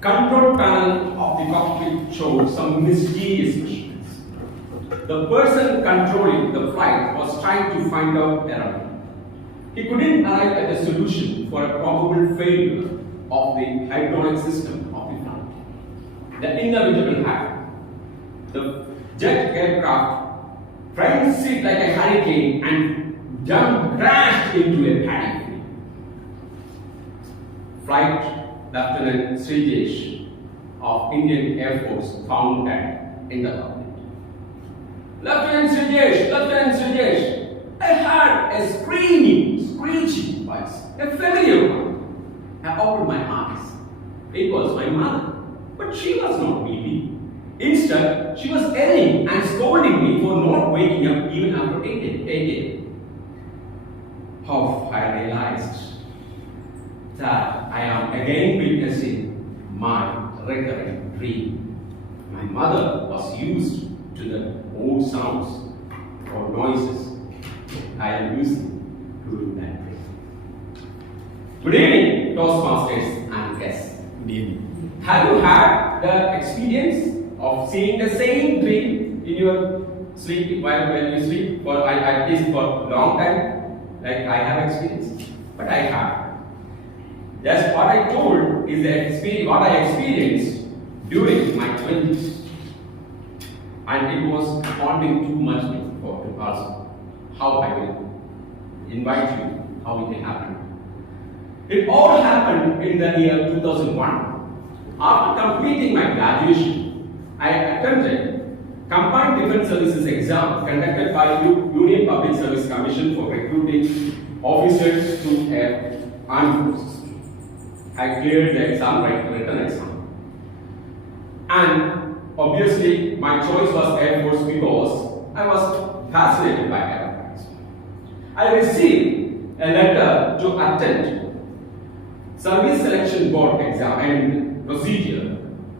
control panel of the cockpit showed some mysterious machines. The person controlling the flight was trying to find out error. He couldn't arrive at a solution for a probable failure of the hydraulic system of the flight. The inevitable happened. The jet aircraft frenzied like a hurricane and crashed into a paddy field. Flight Lieutenant Srijesh of Indian Air Force found that in the cockpit. Lieutenant Srijesh, I heard a screeching voice, a familiar one. I opened my eyes. It was my mother, but she was not weeping. Instead, she was yelling and scolding me for not waking up even after 8 a.m. How I realized that I am again witnessing my recurring dream. My mother was used to the old sounds or noises I am using during that dream. Good evening, Toastmasters and guests. Good evening. Have you had the experience of seeing the same dream in your sleep while when you sleep for at least for a long time? Like I have experienced, but I have. That's what I told is the experience, what I experienced during my 20s, and it was haunting too much for to ask how I will invite you, how it happened. It all happened in the year 2001. After completing my graduation, I attended Combined Defense Services exam conducted by Union Public Service Commission for recruiting officers to armed forces. I cleared the exam, written exam. And obviously, my choice was Air Force because I was fascinated by airplanes. I received a letter to attend Service Selection Board exam and procedure,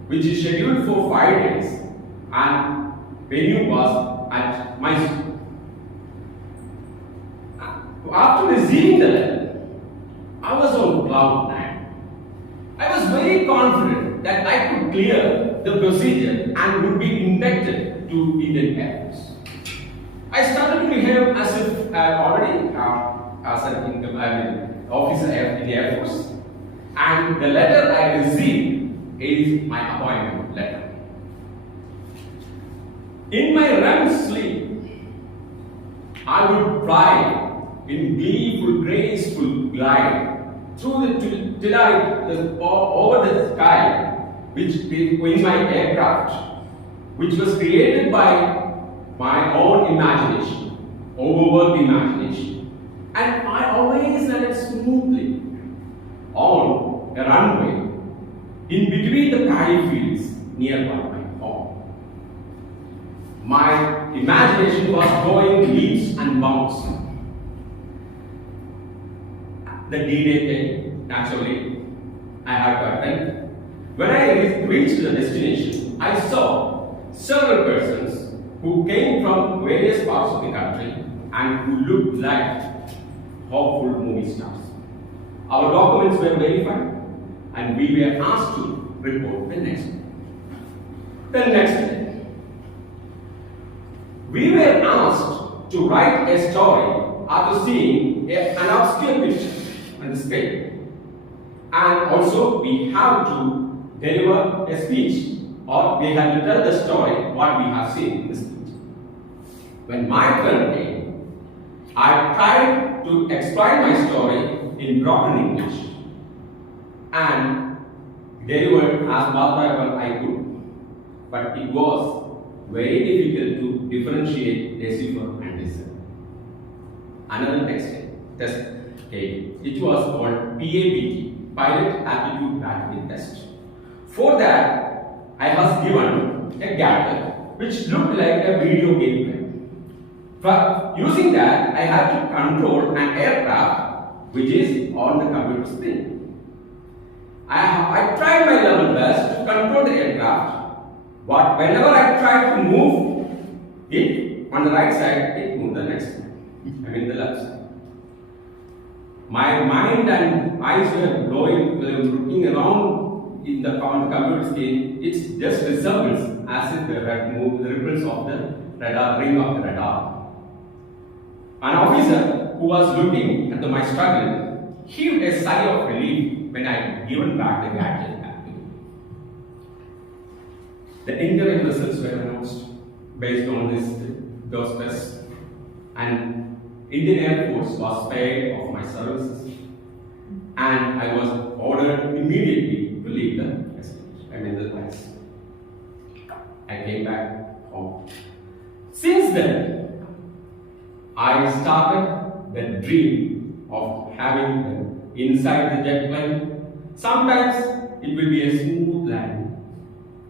which is scheduled for 5 days, and venue was at Mysore. After receiving the letter, I was on cloud nine. I was very confident that I could clear the procedure and would be inducted to Indian Air Force. I started to behave as if I already as an officer in the Air Force, and the letter I received is my appointment letter. In my REM sleep, I would fly in gleeful, graceful glide through the over the sky, which in my aircraft, which was created by my own imagination, overworked imagination, and I always landed smoothly on a runway in between the paddy fields nearby my home. My imagination was going leaps and bounds. The D-Day came, naturally, I had to attend. When I reached the destination, I saw several persons who came from various parts of the country and who looked like hopeful movie stars. Our documents were verified and we were asked to report the next day. The next day, we were asked to write a story after seeing an obscure picture on the screen. And also we have to deliver a speech, or we have to tell the story what we have seen in the speech. When my turn came, I tried to explain my story in broken English and delivered as much as I could. But it was very difficult to differentiate decipher and decipher. Another test came. It was called PABT, Pilot Aptitude Battery Test. For that, I was given a gadget which looked like a video game. For using that, I had to control an aircraft which is on the computer screen. I tried my level best to control the aircraft, but whenever I tried to move it on the right side, it moved the next side. The left side. My mind and eyes were glowing, looking around in the computer screen, it just resembles as if the ripples of the radar, ring of the radar. An officer who was looking at my struggle heaved a sigh of relief when I given back the gadget back to him. The interim results were announced based on those tests, and Indian Air Force was paid of my services, and I was ordered immediately to leave the place. I came back home. Since then, I started the dream of having them inside the jet plane. Sometimes it will be a smooth landing,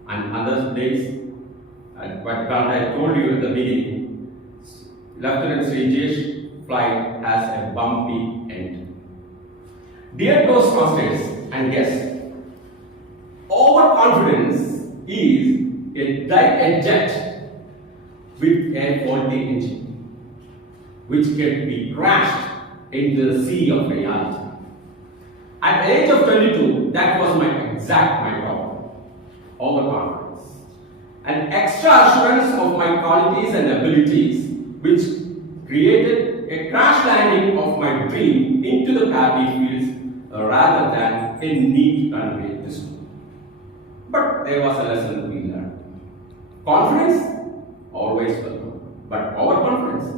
and other days, what I told you at the beginning, Lieutenant Srijesh flight has a bumpy end. Dear Toastmasters and guests, overconfidence is a jet with a faulty engine, which can be crashed into the sea of reality. At the age of 22, that was my problem. Overconfidence. An extra assurance of my qualities and abilities, which created a crash landing of my dream into the paddy fields rather than a neat runway to school. But there was a lesson we learned. Confidence, always welcome. But overconfidence,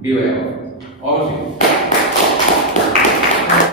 beware of it.